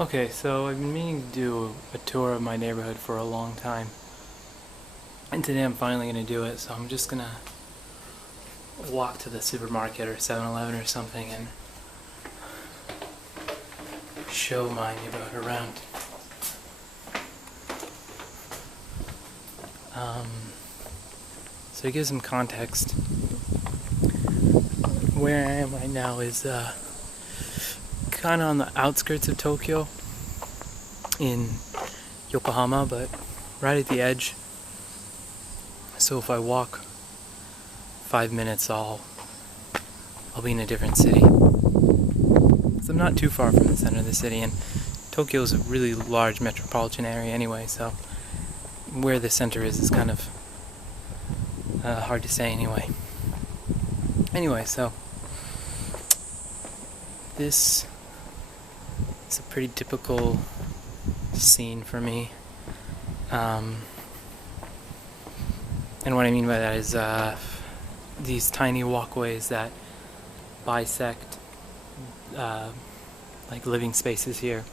Okay, so I've been meaning to do a tour of my neighborhood for a long time. And today I'm finally going to do it, so I'm just going to walk to the supermarket or 7-Eleven or something and show my neighborhood around. So to give some context, where I am right now is kind of on the outskirts of Tokyo in Yokohama, but right at the edge. So if I walk 5 minutes, I'll be in a different city. So I'm not too far from the center of the city, and Tokyo is a really large metropolitan area anyway, so where the center is kind of hard to say anyway. So this is a pretty typical scene for me. And what I mean by that is these tiny walkways that bisect like living spaces here,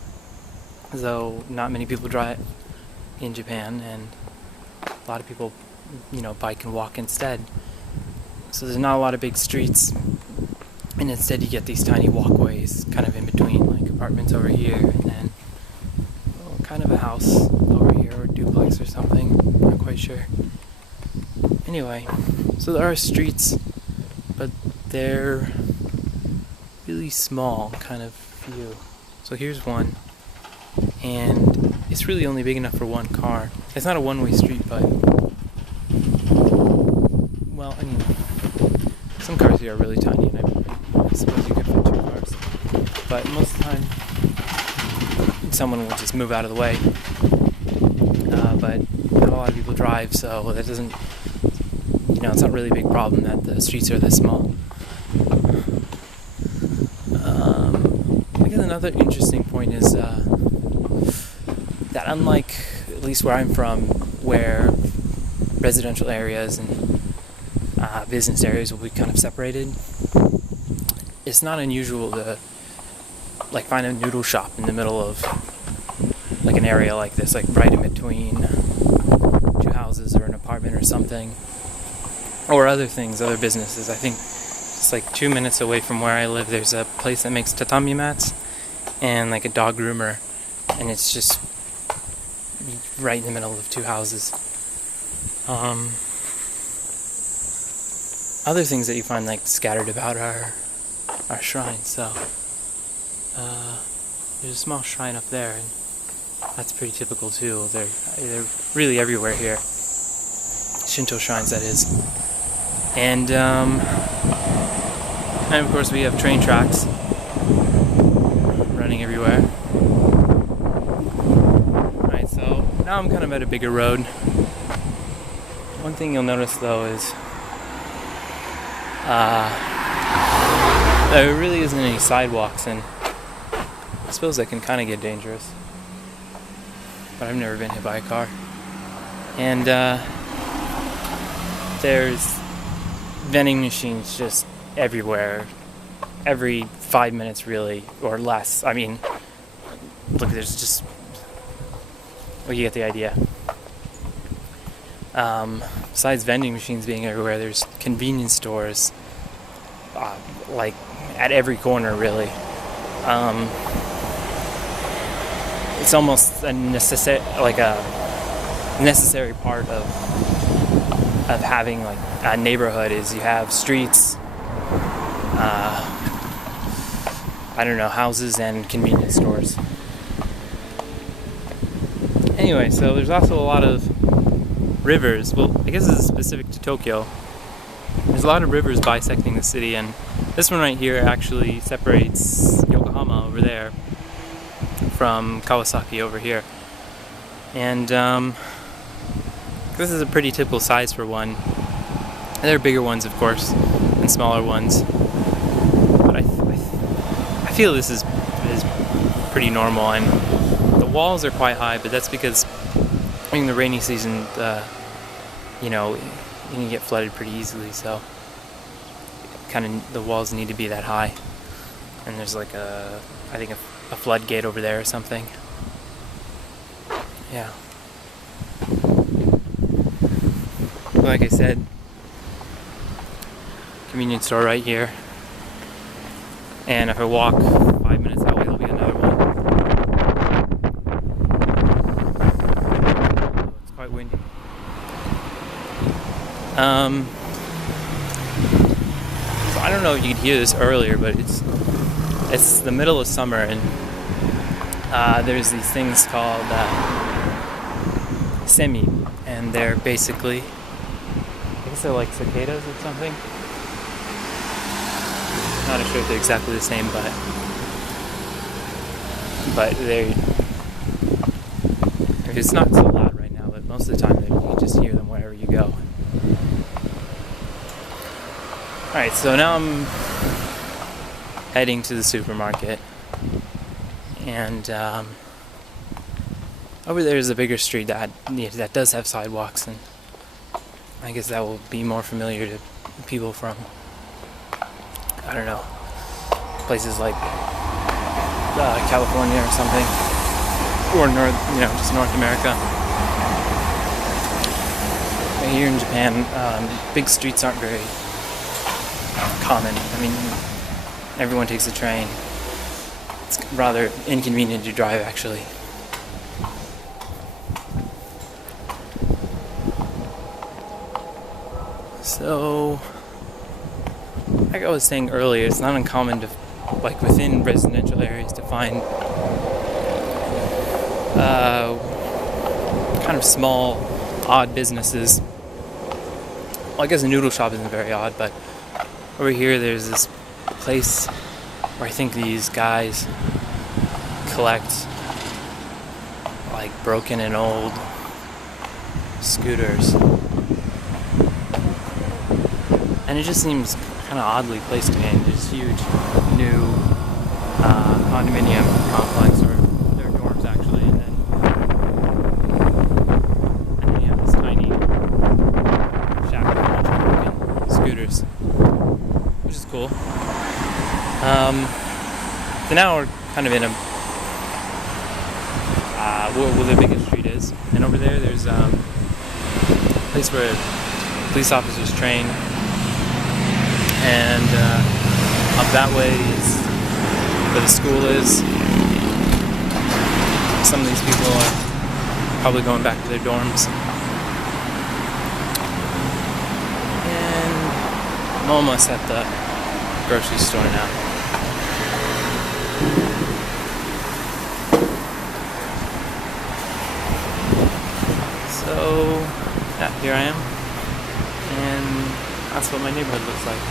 though not many people drive in Japan, and a lot of people, bike and walk instead. So there's not a lot of big streets, and instead you get these tiny walkways kind of in between, like apartments over here and then kind of a house over here, or duplex or something, not quite sure. Anyway, so there are streets, but they're really small, kind of few. So here's one, and it's really only big enough for one car. It's not a one-way street, but well, I mean, some cars here are really tiny, and I suppose you could fit two cars. But most of the time, someone will just move out of the way. But not a lot of people drive, so that doesn't, it's not really a big problem that the streets are this small. I guess another interesting point is that unlike, at least where I'm from, where residential areas and business areas will be kind of separated, it's not unusual to find a noodle shop in the middle of an area like this, right in between two houses or an apartment or something, or other businesses. I think just 2 minutes away from where I live, there's a place that makes tatami mats and a dog groomer, and it's just right in the middle of two houses. Other things that you find scattered about are shrines. So there's a small shrine up there, and that's pretty typical too. They're really everywhere here. Shinto shrines, that is. And of course we have train tracks running everywhere. Right, so now I'm kind of at a bigger road. One thing you'll notice though is there really isn't any sidewalks, and I suppose that can kind of get dangerous. But I've never been hit by a car. And there's vending machines just everywhere, every 5 minutes really, or less. I mean, look, there's just, well, you get the idea. Besides vending machines being everywhere, there's convenience stores, at every corner really. It's almost a necessary part of having a neighborhood is you have streets, houses and convenience stores. Anyway, so there's also a lot of rivers. Well, I guess this is specific to Tokyo. There's a lot of rivers bisecting the city, and this one right here actually separates Yokohama over there from Kawasaki over here. And this is a pretty typical size for one. And there are bigger ones, of course, and smaller ones. But I feel this is pretty normal, and the walls are quite high, but that's because during the rainy season, you can get flooded pretty easily, so the walls need to be that high. and there's like I think a floodgate over there or something. Yeah. Like I said, convenience store right here. And if I walk 5 minutes that way, there'll be another one. Oh, it's quite windy. So I don't know if you could hear this earlier, but it's the middle of summer, and there's these things called semi, and they're basically, I guess they're like cicadas or something. Not sure if they're exactly the same, but they're, it's not so loud right now, but most of the time you can just hear them wherever you go. Alright, so now I'm heading to the supermarket, and over there is a bigger street that does have sidewalks, and I guess that will be more familiar to people from, I don't know, places like California or something, or just North America. Here in Japan, big streets aren't very common. I mean, everyone takes a train. It's rather inconvenient to drive, actually. So, like I was saying earlier, it's not uncommon to, like within residential areas, to find kind of small, odd businesses. Well, I guess a noodle shop isn't very odd, but over here there's this place where I think these guys collect like broken and old scooters. And it just seems kind of oddly placed to me. There's huge new condominium complex, or they're dorms actually, and then you have this tiny shack with a bunch of broken scooters, which is cool. So now we're kind of in a where the biggest street is, and over there's a place where police officers train. And up that way is where the school is. Some of these people are probably going back to their dorms. And I'm almost at the grocery store now. So, yeah, here I am. And that's what my neighborhood looks like.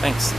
Thanks.